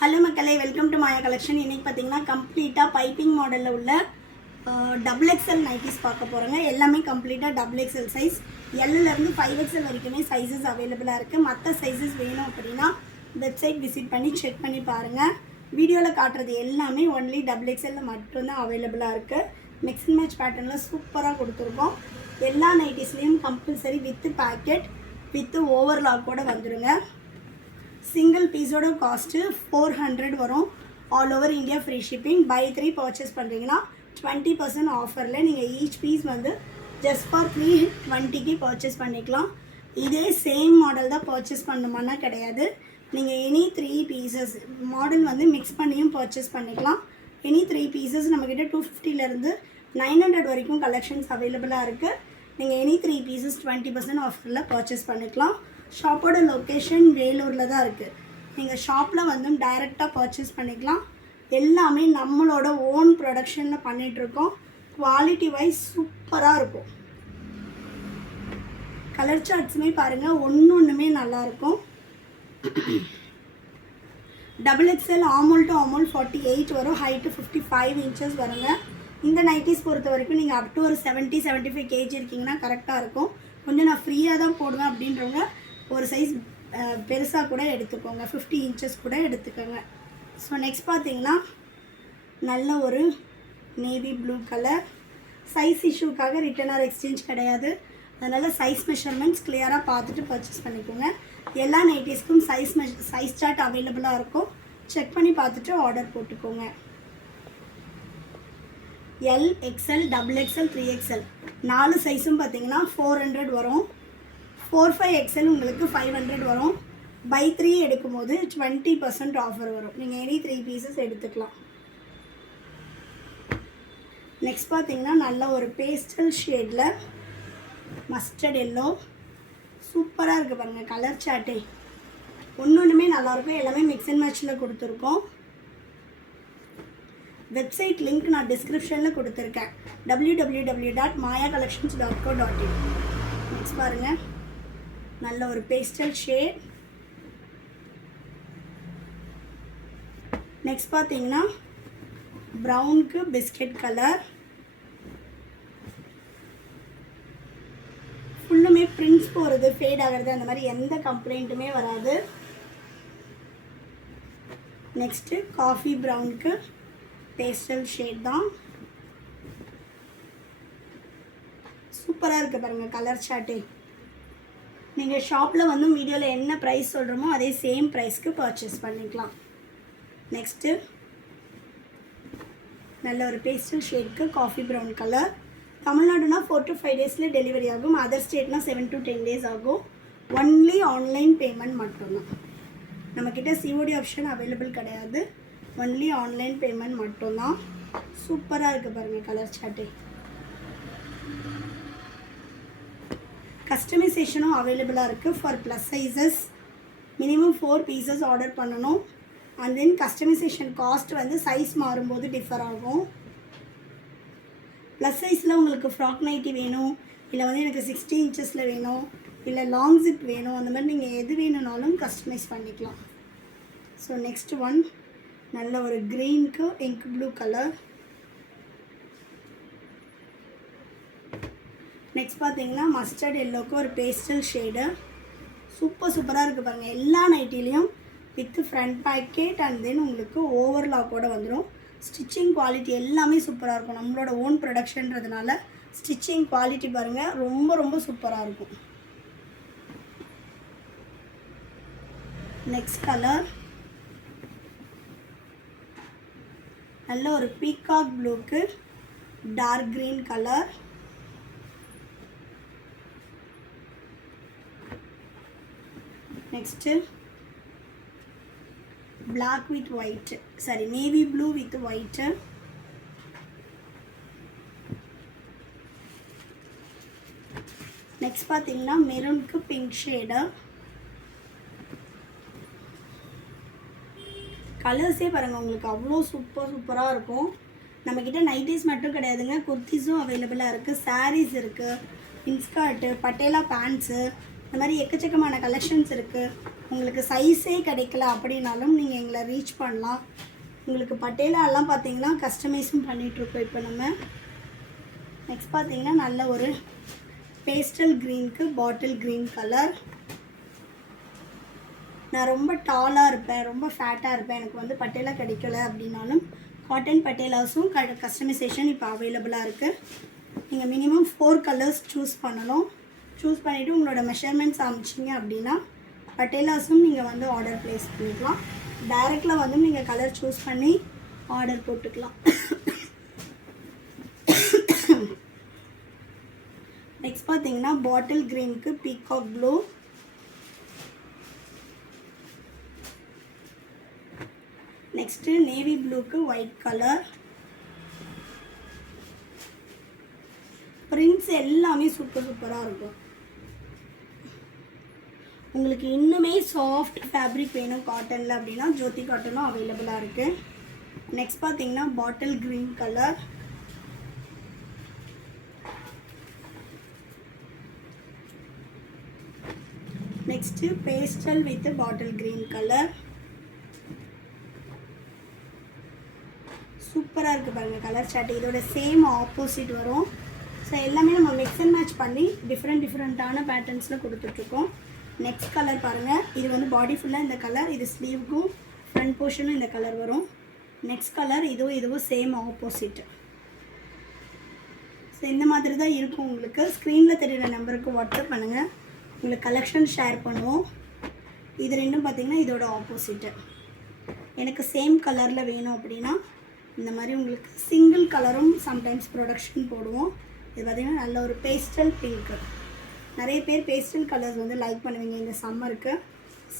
Hello மக்களே, welcome to Maya collection. இன்றைக்கி பார்த்தீங்கன்னா கம்ப்ளீட்டாக பைப்பிங் மாடலில் உள்ள டபுள் எக்ஸ்எல் நைட்டிஸ் பார்க்க போகிறோங்க. எல்லாமே கம்ப்ளீட்டாக டபுள் எக்ஸ்எல் சைஸ், எல்லுலேருந்து 5XL வரைக்குமே சைஸஸ் அவைலபிளாக இருக்குது. மற்ற சைஸஸ் வேணும் அப்படின்னா வெப்சைட் விசிட் பண்ணி செக் பண்ணி பாருங்கள். வீடியோவில் காட்டுறது எல்லாமே ஒன்லி டபுள் எக்ஸ்எல்லில் மட்டும்தான் அவைலபிளாக இருக்குது. மிக்ஸ் அண்ட் மேட்ச் பேட்டர்னில் சூப்பராக கொடுத்துருக்கோம். எல்லா நைட்டிஸ்லேயும் கம்பல்சரி வித்து பேக்கெட் வித்து ஓவர்லாக்கோடு வந்துடுங்க. சிங்கிள் பீஸோட காஸ்ட்டு 400 வரும். All over India free shipping. Buy 3 purchase பண்ணுறீங்கன்னா 20% ஆஃபரில் நீங்கள் ஈச் பீஸ் வந்து ஜஸ்ட் ஃபார் 320க்கு பர்ச்சேஸ் பண்ணிக்கலாம். இதே சேம் மாடல் தான் பர்ச்சேஸ் பண்ணணுமானா கிடையாது. நீங்கள் எனி 3 பீசஸ் மாடல் வந்து மிக்ஸ் பண்ணியும் பர்ச்சேஸ் பண்ணிக்கலாம். எனி 3 பீசஸ் நம்மக்கிட்ட 250லேருந்து 900 வரைக்கும் கலெக்ஷன்ஸ் அவைலபிளாக இருக்குது. நீங்கள் எனி 3 பீசஸ் 20% ஆஃபரில் பர்ச்சேஸ் பண்ணிக்கலாம். ஷாப்போட லொக்கேஷன் வேலூரில் தான் இருக்குது. நீங்கள் ஷாப்பில் வந்து டைரெக்டாக பர்ச்சேஸ் பண்ணிக்கலாம். எல்லாமே நம்மளோட ஓன் ப்ரொடக்ஷனில் பண்ணிகிட்ருக்கோம். குவாலிட்டி வைஸ் சூப்பராக இருக்கும். கலர் சார்ட்ஸுமே பாருங்கள், ஒன்றுமே நல்லாயிருக்கும். டபுள் எக்ஸ்எல் ஆமோல் டு ஆமோல் 48 வரும். ஹைட்டு 55 இன்ச்சஸ் வருங்க. இந்த நைட்டிஸ் பொறுத்த வரைக்கும் நீங்கள் அப் டு ஒரு 70-75 kg இருக்கீங்கன்னா கரெக்டாக இருக்கும். கொஞ்சம் நான் ஃப்ரீயாக தான் போடுவேன் அப்படின்றவங்க ஒரு சைஸ் பெருசாக கூட எடுத்துக்கோங்க, 50 இன்ச்சஸ் கூட எடுத்துக்கோங்க. ஸோ நெக்ஸ்ட் பார்த்தீங்கன்னா நல்ல ஒரு நேவி ப்ளூ கலர். சைஸ் இஷ்யூக்காக ரிட்டன் ஆர் எக்ஸ்சேஞ்ச் கிடையாது. அதனால் சைஸ் மெஷர்மெண்ட்ஸ் கிளியராக பார்த்துட்டு பர்ச்சேஸ் பண்ணிக்கோங்க. எல்லா நைட்டிஸ்க்கும் சைஸ் சார்ட் அவைலபிளாக இருக்கும். செக் பண்ணி பார்த்துட்டு ஆர்டர் போட்டுக்கோங்க. L, XL, double XL, 3XL 4 சைஸும் பார்த்தீங்கன்னா 400 வரும். 4-5XL உங்களுக்கு 500 வரும். பை 3 எடுக்கும்போது 20% ஆஃபர் வரும். நீங்கள் எனி 3 பீசஸ் எடுத்துக்கலாம். நெக்ஸ்ட் பார்த்தீங்கன்னா நல்ல ஒரு பேஸ்டல் ஷேடில் மஸ்டர்ட் எல்லோ சூப்பராக இருக்குது பாருங்கள். கலர் சார்ட்டே ஒன்றுமே நல்லாயிருக்கும். எல்லாமே மிக்ஸ் அண்ட் மேட்சில் கொடுத்துருக்கோம். வெப்சைட் லிங்க் நான் டிஸ்கிரிப்ஷனில் கொடுத்துருக்கேன், www.mayacollections.co.in. நெக்ஸ்ட் பாருங்கள், நல்ல ஒரு பேஸ்டல் ஷேட். நெக்ஸ்ட் பார்த்தீங்கன்னா ப்ரௌனுக்கு பிஸ்கட் கலர். ஃபுல்லுமே பிரிண்ட்ஸ் போகிறது, ஃபேட் ஆகிறது, அந்த மாதிரி எந்த கம்ப்ளைண்ட்டுமே வராது. நெக்ஸ்ட்டு காஃபி ப்ரௌனுக்கு பேஸ்டல் ஷேட் தான். சூப்பராக இருக்குது பாருங்கள் கலர் சார்ட்டே. நீங்கள் ஷாப்பில் வந்து வீடியோவில் என்ன ப்ரைஸ் சொல்கிறோமோ அதே சேம் ப்ரைஸ்க்கு பர்ச்சேஸ் பண்ணிக்கலாம். நெக்ஸ்ட்டு நல்ல ஒரு பேஸ்டல் ஷேட்க்கு காஃபி ப்ரௌன் கலர். தமிழ்நாடுனா 4 to 5 டேஸில் டெலிவரி ஆகும். அதர் ஸ்டேட்னா 7 to 10 days ஆகும். ஒன்லி ஆன்லைன் பேமெண்ட் மட்டும்தான். நம்மக்கிட்ட COD ஆப்ஷன் அவைலபிள் கிடையாது. ஒன்லி ஆன்லைன் பேமெண்ட் மட்டும்தான். சூப்பராக இருக்குது பாருங்கள் கலர் சார்ட்டே. கஸ்டமைசேஷனும் அவைலபிளாக இருக்குது. For plus sizes minimum 4 pieces order பண்ணணும். அண்ட் தென் கஸ்டமைசேஷன் காஸ்ட் வந்து சைஸ் மாறும்போது டிஃபர் ஆகும். ப்ளஸ் சைஸில் உங்களுக்கு ஃப்ராக் நைட்டி வேணும், இல்லை வந்து எனக்கு 60 இன்ச்சஸில் வேணும், இல்லை லாங் ஜிப் வேணும், அந்த மாதிரி நீங்கள் எது வேணும்னாலும் கஸ்டமைஸ் பண்ணிக்கலாம். ஸோ நெக்ஸ்ட் ஒன் நல்ல ஒரு க்ரீனுக்கு இங்க் ப்ளூ கலர். நெக்ஸ்ட் பார்த்தீங்கன்னா மஸ்டர்ட் எல்லோக்கு ஒரு பேஸ்டல் ஷேடு. சூப்பராக இருக்குது பாருங்கள். எல்லா நைட்டிலையும் with front pocket and then உங்களுக்கு ஓவர்லாக்கோட வந்துடும். ஸ்டிச்சிங் குவாலிட்டி எல்லாமே சூப்பராக இருக்கும். நம்மளோட ஓன் ப்ரொடக்ஷன்றதுனால ஸ்டிச்சிங் குவாலிட்டி பாருங்கள் ரொம்ப சூப்பராக இருக்கும். நெக்ஸ்ட் கலர் நல்ல ஒரு பீகாக் ப்ளூக்கு dark green colour. Next black with white, sorry navy blue with white. Next பார்த்தீங்கன்னா மெரூனுக்கு பிங்க் ஷேடு. கலர்ஸே பாருங்கள் உங்களுக்கு அவ்வளோ சூப்பராக இருக்கும். நம்மக்கிட்ட நைட்டிஸ் மட்டும் கிடையாதுங்க, குர்த்திஸும் அவைலபிளாக இருக்குது, சாரீஸ் இருக்குது, இன்ஸ்கர்ட்டு, பட்டேலா பேண்ட்ஸு, இந்த மாதிரி எக்கச்சக்கமான கலெக்ஷன்ஸ் இருக்குது. உங்களுக்கு சைஸே கிடைக்கல அப்படின்னாலும் நீங்கள் எங்களை ரீச் பண்ணலாம். உங்களுக்கு பட்டேலாலாம் பார்த்தீங்கன்னா கஸ்டமைஸும் பண்ணிகிட்ருக்கோம். இப்போ நம்ம நெக்ஸ்ட் பார்த்தீங்கன்னா நல்ல ஒரு பேஸ்டல் க்ரீனுக்கு பாட்டில் க்ரீன் கலர். நான் ரொம்ப டாலாக இருப்பேன், ரொம்ப ஃபேட்டாக இருப்பேன், எனக்கு வந்து பட்டேலா கிடைக்கல அப்படின்னாலும் காட்டன் பட்டேலாஸும் கஸ்டமைசேஷன் இப்போ அவைலபிளாக இருக்குது. நீங்கள் மினிமம் 4 கலர்ஸ் சூஸ் பண்ணணும். சூஸ் பண்ணிவிட்டு உங்களோட மெஷர்மெண்ட்ஸ் அமைச்சிங்க அப்படின்னா பட்டேலாஸும் நீங்கள் வந்து ஆர்டர் ப்ளேஸ் பண்ணிக்கலாம். டைரெக்டில் வந்து நீங்கள் கலர் சூஸ் பண்ணி ஆர்டர் போட்டுக்கலாம். நெக்ஸ்ட் பார்த்தீங்கன்னா பாட்டில் க்ரீனுக்கு பீகாக் ப்ளூ. நெக்ஸ்ட்டு நேவி ப்ளூக்கு ஒயிட் கலர். பிரிண்ட்ஸ் எல்லாமே சூப்பராக இருக்கும். உங்களுக்கு இன்னுமே சாஃப்ட் ஃபேப்ரிக் வேணும் காட்டனில் அப்படின்னா ஜோதி காட்டனும் அவைலபிளாக இருக்குது. நெக்ஸ்ட் பார்த்தீங்கன்னா bottle green colour. Next pastel with bottle green colour. சூப்பராக இருக்குது பாருங்கள் கலர் சார்ட். இதோட சேம் ஆப்போசிட் வரும். ஸோ எல்லாமே நம்ம மிக்ஸ் அண்ட் மேட்ச் பண்ணி டிஃப்ரெண்ட்டான பேட்டர்ன்ஸில் கொடுத்துட்ருக்கோம். நெக்ஸ்ட் கலர் பாருங்கள். இது வந்து பாடி ஃபுல்லாக இந்த கலர், இது ஸ்லீவுக்கும் ஃப்ரண்ட் போர்ஷனும் இந்த கலர் வரும். நெக்ஸ்ட் கலர் இதுவும் சேம் ஆப்போசிட். ஸோ இந்த மாதிரி தான் இருக்கும். உங்களுக்கு ஸ்க்ரீனில் தெரியுற நம்பருக்கு வாட்ஸ்அப் பண்ணுங்கள், உங்களுக்கு கலெக்ஷன் ஷேர் பண்ணுவோம். இது ரெண்டும் பார்த்திங்கன்னா இதோட ஆப்போசிட்டு. எனக்கு சேம் கலரில் வேணும் அப்படின்னா இந்த மாதிரி உங்களுக்கு சிங்கிள் கலரும் சம்டைம்ஸ் ப்ரொடக்ஷன் போடுவோம். இது பார்த்திங்கன்னா நல்ல ஒரு பேஸ்டல் பிங்க்கு. நிறைய பேர் பேஸ்டல் கலர்ஸ் வந்து லைக் பண்ணுவீங்க இந்த சம்மருக்கு.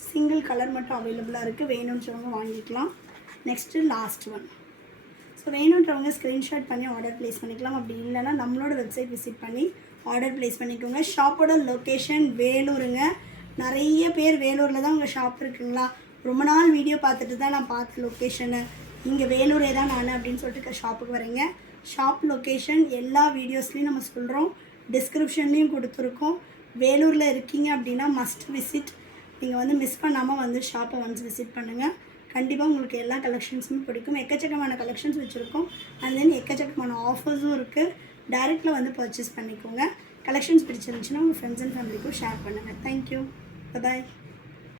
சிங்கிள் கலர் மட்டும் அவைலபிளாக இருக்குது, வேணுன்றவங்க வாங்கிக்கலாம். Next last one. ஸோ வேணுன்றவங்க ஸ்க்ரீன்ஷாட் பண்ணி ஆர்டர் ப்ளேஸ் பண்ணிக்கலாம். அப்படி இல்லைன்னா நம்மளோட வெப்சைட் விசிட் பண்ணி ஆர்டர் ப்ளேஸ் பண்ணிக்கோங்க. ஷாப்போட லொக்கேஷன் வேலூருங்க. நிறைய பேர் வேலூரில் தான் உங்கள் ஷாப் இருக்குங்களா, ரொம்ப நாள் வீடியோ பார்த்துட்டு தான் நான் பார்த்த லொக்கேஷனு இங்கே வேலூரே தான் நான் அப்படின்னு சொல்லிட்டு ஷாப்புக்கு வரீங்க. ஷாப் லொக்கேஷன் எல்லா வீடியோஸ்லேயும் நம்ம சொல்கிறோம், டிஸ்கிரிப்ஷன்லேயும் கொடுத்துருக்கோம். வேலூரில் இருக்கீங்க அப்படின்னா மஸ்ட் விசிட். நீங்கள் வந்து மிஸ் பண்ணாமல் வந்து ஷாப்பை வந்து விசிட் பண்ணுங்கள். கண்டிப்பாக உங்களுக்கு எல்லா கலெக்ஷன்ஸுமே பிடிக்கும். எக்கச்சக்கமான கலெக்ஷன்ஸ் வச்சுருக்கோம். அண்ட் தென் எக்கச்சக்கமான ஆஃபர்ஸும் இருக்குது. டைரெக்டில் வந்து பர்ச்சேஸ் பண்ணிக்கோங்க. கலெக்ஷன்ஸ் பிடிச்சிருந்துச்சுன்னா உங்கள் ஃப்ரெண்ட்ஸ் அண்ட் ஃபேமிலிக்கும் ஷேர் பண்ணுங்கள். தேங்க்யூ, பாய்.